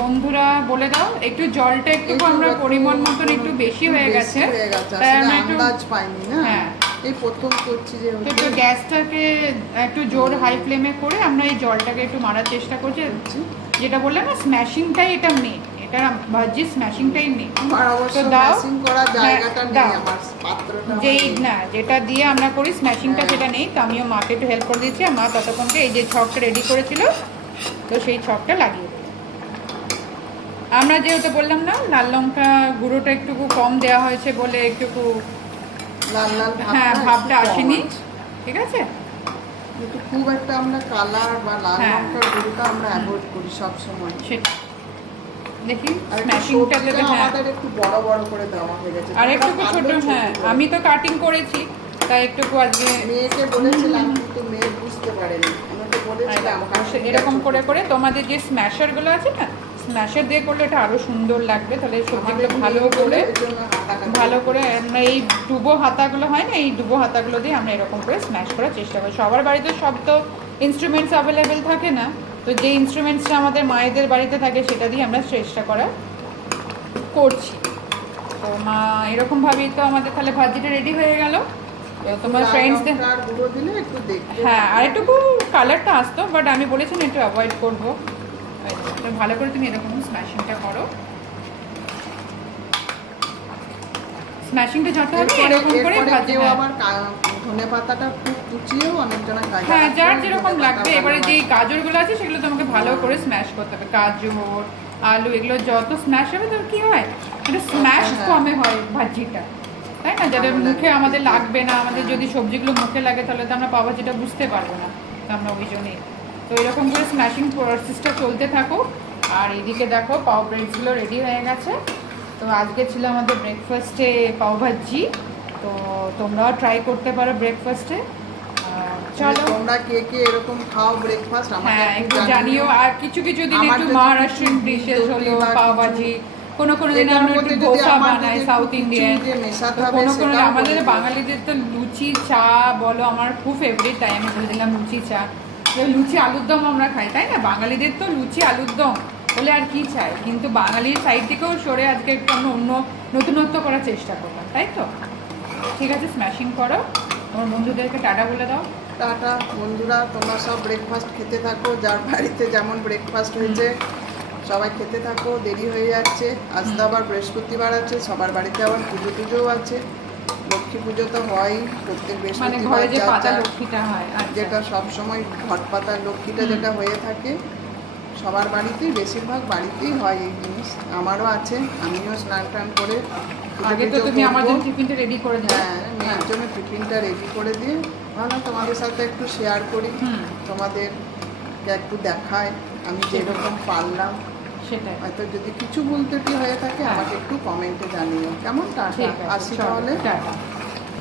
বন্ধুরা বলে দাও, একটু জলটা একটু আমরা পরিমাণ মতন একটু বেশি হয়ে গেছে, তাই আমরা একটু আন্দাজ পাইনি না। হ্যাঁ, এই প্রথম করছি যে একটু গ্যাসটাকে একটু জোর হাই ফ্লেমে করে আমরা এই জলটাকে একটু মারার চেষ্টা করছি। যেটা বললাম না, স্ম্যাশিংটাই এটা মেন, এটা ভাজি স্ম্যাশিংটাই মেন। তো দাও, স্ম্যাশিং করার জায়গাটা নেই আমার পাত্রটা, যেই না যেটা দিয়ে আমরা করি স্ম্যাশিংটা সেটা নেই। তো আমিও মাকে একটু হেল্প করে দিয়েছি, আর মা ততক্ষণকে এই যে ছকটা রেডি করেছিল, তো সেই ছকটা লাগিয়ে দিই। আমরা যেহেতু বললাম না, লাল লঙ্কা গুঁড়োটা একটু কম দেওয়া হয়েছে বলে একটু লাল লাল হ্যাঁ ভাবটা আসেনি, ঠিক আছে। কিন্তু খুব একটা আমরা কালার বা লাল লঙ্কার গুঁড়োটা আমরা অ্যাভয়েড করি সব সময়। সেটা দেখি স্ম্যাশিংটাতে আমাদের একটু বড় বড় করে দেওয়া হয়ে গেছে, আর একটু ছোট। হ্যাঁ, আমি তো কাটিং করেছি, তাই একটু আজকে মেয়েকে বলেছিলাম, কিন্তু মেয়ে বুঝতে পারেনি। আমাকে বলেছিলাম এরকম করে করে তোমাদের যে স্ম্যাশারগুলো আছে না, স্ম্যাশার দিয়ে করলে এটা আরো সুন্দর লাগবে। তাহলে সবজিগুলো ভালো করে আমরা এই ডুবো হাতাগুলো হয় না, এই ডুবো হাতাগুলো দিয়ে আমরা এরকম করে স্ম্যাশ করার চেষ্টা করি। সবার বাড়িতে সব তো ইনস্ট্রুমেন্টস অ্যাভেলেবেল থাকে না, তো যে ইনস্ট্রুমেন্টসটা আমাদের মায়েদের বাড়িতে থাকে সেটা দিয়ে আমরা চেষ্টা করছি। তো মা এরকমভাবেই তো আমাদের তাহলে ভাজিটা রেডি হয়ে গেল। তোমার ফ্রেন্ডসদের হ্যাঁ, আর একটু কালারটা আসতো, বাট আমি বলেছি না একটু অ্যাভয়েড করবো। ভালো করে তুমি এরকম স্ম্যাশিংটা করো, স্ম্যাশিংটা যত হবে এরকম করে ভাজি। আবার ধনেপাতাটা খুব কুচিয়েও অনেকজনের গাজর, হ্যাঁ যার যেরকম লাগবে। এবারে যে গাজরগুলো আছে সেগুলো তোমাকে ভালো করে স্ম্যাশ করতে হবে। গাজর, আলু এগুলো যত স্ম্যাশ হবে তো কি হয়, এটা স্ম্যাশ কমে হয় ভাজিটা, তাই না? যাদের মুখে আমাদের লাগবে না, আমাদের যদি সবজিগুলো মুখে লাগে তাহলে তো আমরা পাও ভাজিটা বুঝতে পারবো না, তো আমরা ওই জন্যই। তো এরকম করে স্ম্যাশিং প্রসেসটা চলতে থাকো। আর এদিকে দেখো পাও ব্রেডসগুলো রেডি হয়ে গেছে। তো আজকে ছিল আমাদের ব্রেকফাস্টে পাও ভাজি, তো তোমরাও ট্রাই করতে পারো ব্রেকফাস্টে। চলো তোমরা কে কে এরকম খাও ব্রেকফাস্ট আমাকে একটু জানিও। আর কিছু কিছু দিন একটু মহারাষ্ট্রিয়ান ডিশেস হলো, পাও ভাজি, কোনো দিন আমরা একটু ধোসা বানাই সাউথ ইন্ডিয়ান, কোনো আমাদের বাঙালিদের তো লুচি চা বলো আমার খুব ফেভারিট, তাই আমি বলে দিলাম লুচি চা। লুচি আলুর দম আমরা খাই, তাই না? বাঙালিদের তো লুচি আলুর দম বলে আর কি চাই, কিন্তু বাঙালির সাইড থেকেও সরে আজকে একটু আমরা অন্য নতুনত্ব করার চেষ্টা করলাম, তাই তো? ঠিক আছে, স্ম্যাশিং করো, তোমার বন্ধুদেরকে টাটা বলে দাও। টাটা বন্ধুরা, তোমরা সব ব্রেকফাস্ট খেতে থাকো, যার বাড়িতে যেমন ব্রেকফাস্ট হয়েছে সবাই খেতে থাকো। দেরি হয়ে যাচ্ছে, আজ তো আবার বৃহস্পতিবার আছে, সবার বাড়িতে আবার পুজো টুজোও আছে। লক্ষ্মী পুজো তো হয় প্রত্যেক বৃহস্পতিবার, যেটা সবসময় ঘট পাতার লক্ষ্মীটা যেটা হয়ে থাকে সবার বাড়িতেই, বেশিরভাগ বাড়িতেই হয় এই জিনিস। আমারও আছে, আমিও স্নান টান করে আগে তো তুমি আমার জন্য টিফিনটা রেডি করে দাও। হ্যাঁ, মেয়ের জন্য টিফিনটা রেডি করে দিয়ে ভাবলাম তোমাদের সাথে একটু শেয়ার করি, তোমাদেরকে একটু দেখায় আমি যেরকম পারলাম। সেটাই, হয়তো যদি কিছু বলতে হয়ে থাকে আমাকে একটু কমেন্টে জানিও, কেমন? টাটা, আসি তাহলে।